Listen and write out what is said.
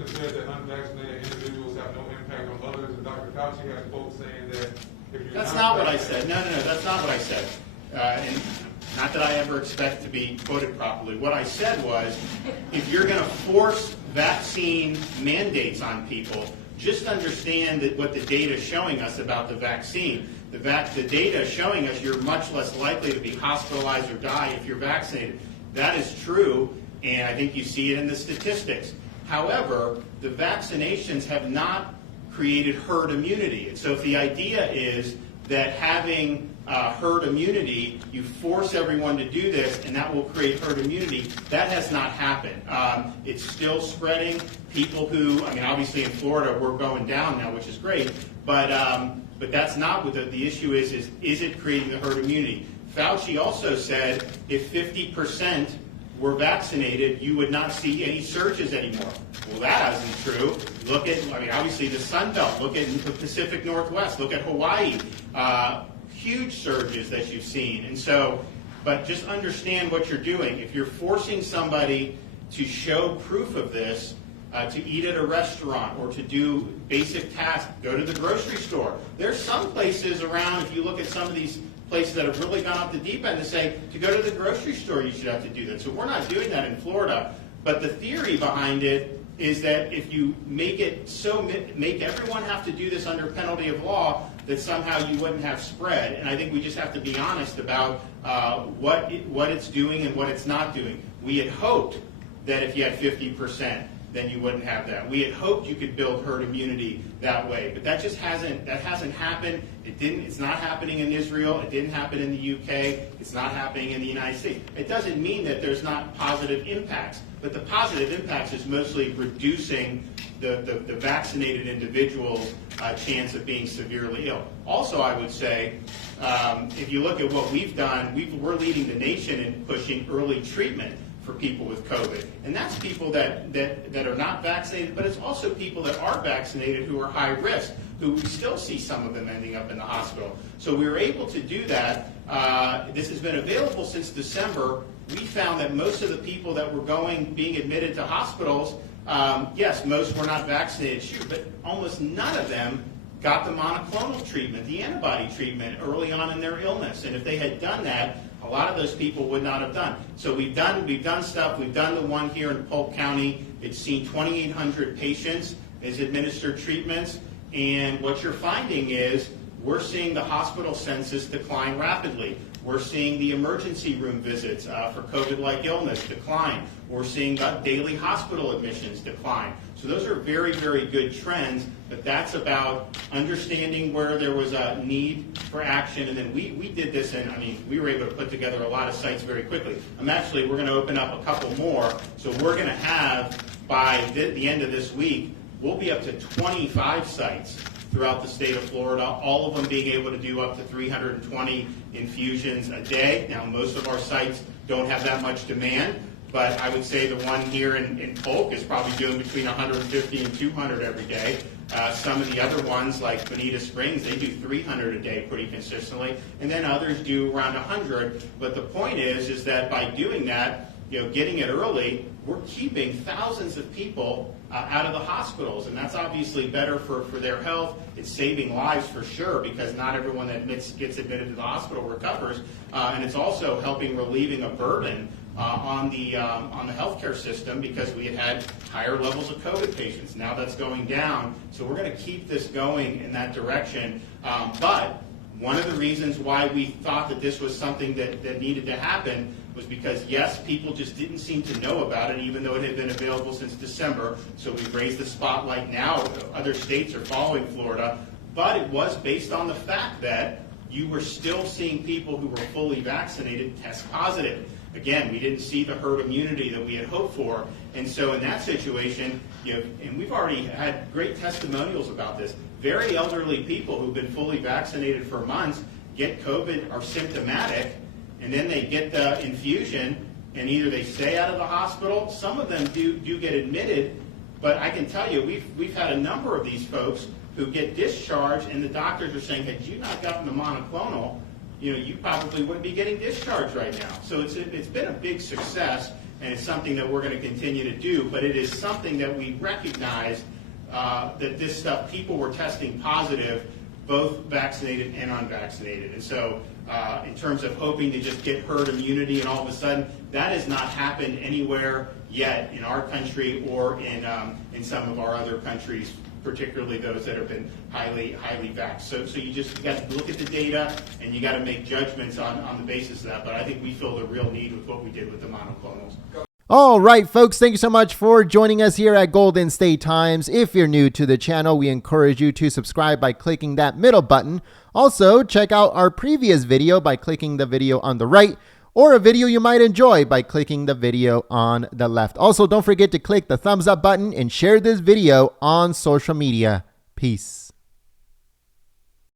recently said that unvaccinated individuals have no impact on others, and Dr. Fauci has quotes saying that if you're That's not what I said. No, that's not what I said. And not that I ever expect to be quoted properly. What I said was, if you're going to force vaccine mandates on people, just understand that what the data is showing us about the vaccine. The data is showing us you're much less likely to be hospitalized or die if you're vaccinated. That is true, and I think you see it in the statistics. However, the vaccinations have not created herd immunity. And so if the idea is that having herd immunity, you force everyone to do this, and that will create herd immunity, that has not happened. It's still spreading. People who, I mean, obviously in Florida we're going down now, which is great, but that's not what the issue is it creating the herd immunity? Fauci also said if 50% were vaccinated, you would not see any surges anymore. Well, that isn't true. Look at, I mean, obviously the Sun Belt. Look at the Pacific Northwest. Look at Hawaii. Huge surges that you've seen. And so, but just understand what you're doing. If you're forcing somebody to show proof of this, to eat at a restaurant or to do basic tasks, go to the grocery store. There's some places around, if you look at some of these places that have really gone off the deep end, to say to go to the grocery store you should have to do that. So we're not doing that in Florida. But the theory behind it is that if you make it so, make everyone have to do this under penalty of law, that somehow you wouldn't have spread. And I think we just have to be honest about what it's doing and what it's not doing. We had hoped that if you had 50%, then you wouldn't have that. We had hoped you could build herd immunity that way, but that just hasn't happened. It's not happening in Israel. It didn't happen in the UK. It's not happening in the United States. It doesn't mean that there's not positive impacts, but the positive impacts is mostly reducing the vaccinated individual's chance of being severely ill. Also, I would say, if you look at what we've done, we're leading the nation in pushing early treatment for people with COVID. And that's people that are not vaccinated, but it's also people that are vaccinated who are high risk, who we still see some of them ending up in the hospital. So we were able to do that. This has been available since December. We found that most of the people that were being admitted to hospitals, yes, most were not vaccinated, sure, but almost none of them got the monoclonal treatment, the antibody treatment, early on in their illness. And if they had done that, a lot of those people would not have done. So we've done stuff. We've done the one here in Polk County. It's seen 2,800 patients as administered treatments. And what you're finding is we're seeing the hospital census decline rapidly. We're seeing the emergency room visits for COVID-like illness decline. We're seeing daily hospital admissions decline. So those are very, very good trends, but that's about understanding where there was a need for action. And then we did this, and I mean, we were able to put together a lot of sites very quickly. We're going to open up a couple more. So we're going to have, by the end of this week, we'll be up to 25 sites throughout the state of Florida, all of them being able to do up to 320 infusions a day. Now, most of our sites don't have that much demand, but I would say the one here in Polk is probably doing between 150 and 200 every day. Some of the other ones, like Bonita Springs, they do 300 a day pretty consistently, and then others do around 100. But the point is that by doing that, getting it early, we're keeping thousands of people out of the hospitals, and that's obviously better for their health. It's saving lives for sure, because not everyone that gets admitted to the hospital recovers, and it's also helping relieving a burden on the healthcare system, because we had higher levels of COVID patients. Now that's going down, so we're going to keep this going in that direction. But one of the reasons why we thought that this was something that needed to happen was because, yes, people just didn't seem to know about it, even though it had been available since December. So we've raised the spotlight now. Other states are following Florida. But it was based on the fact that you were still seeing people who were fully vaccinated test positive. Again, we didn't see the herd immunity that we had hoped for. And so in that situation, and we've already had great testimonials about this, very elderly people who've been fully vaccinated for months get COVID, are symptomatic, and then they get the infusion, and either they stay out of the hospital. Some of them do get admitted, but I can tell you, we've had a number of these folks who get discharged, and the doctors are saying, had you not gotten the monoclonal, you probably wouldn't be getting discharged right now. So it's been a big success, and it's something that we're going to continue to do, but it is something that we recognize that this stuff, people were testing positive, both vaccinated and unvaccinated. And so in terms of hoping to just get herd immunity and all of a sudden, that has not happened anywhere yet in our country or in some of our other countries, particularly those that have been highly vaxxed. So you got to look at the data and you got to make judgments on the basis of that. But I think we feel the real need with what we did with the monoclonals. All right, folks, thank you so much for joining us here at Golden State Times. If you're new to the channel, we encourage you to subscribe by clicking that middle button. Also, check out our previous video by clicking the video on the right, or a video you might enjoy by clicking the video on the left. Also, don't forget to click the thumbs up button and share this video on social media. Peace.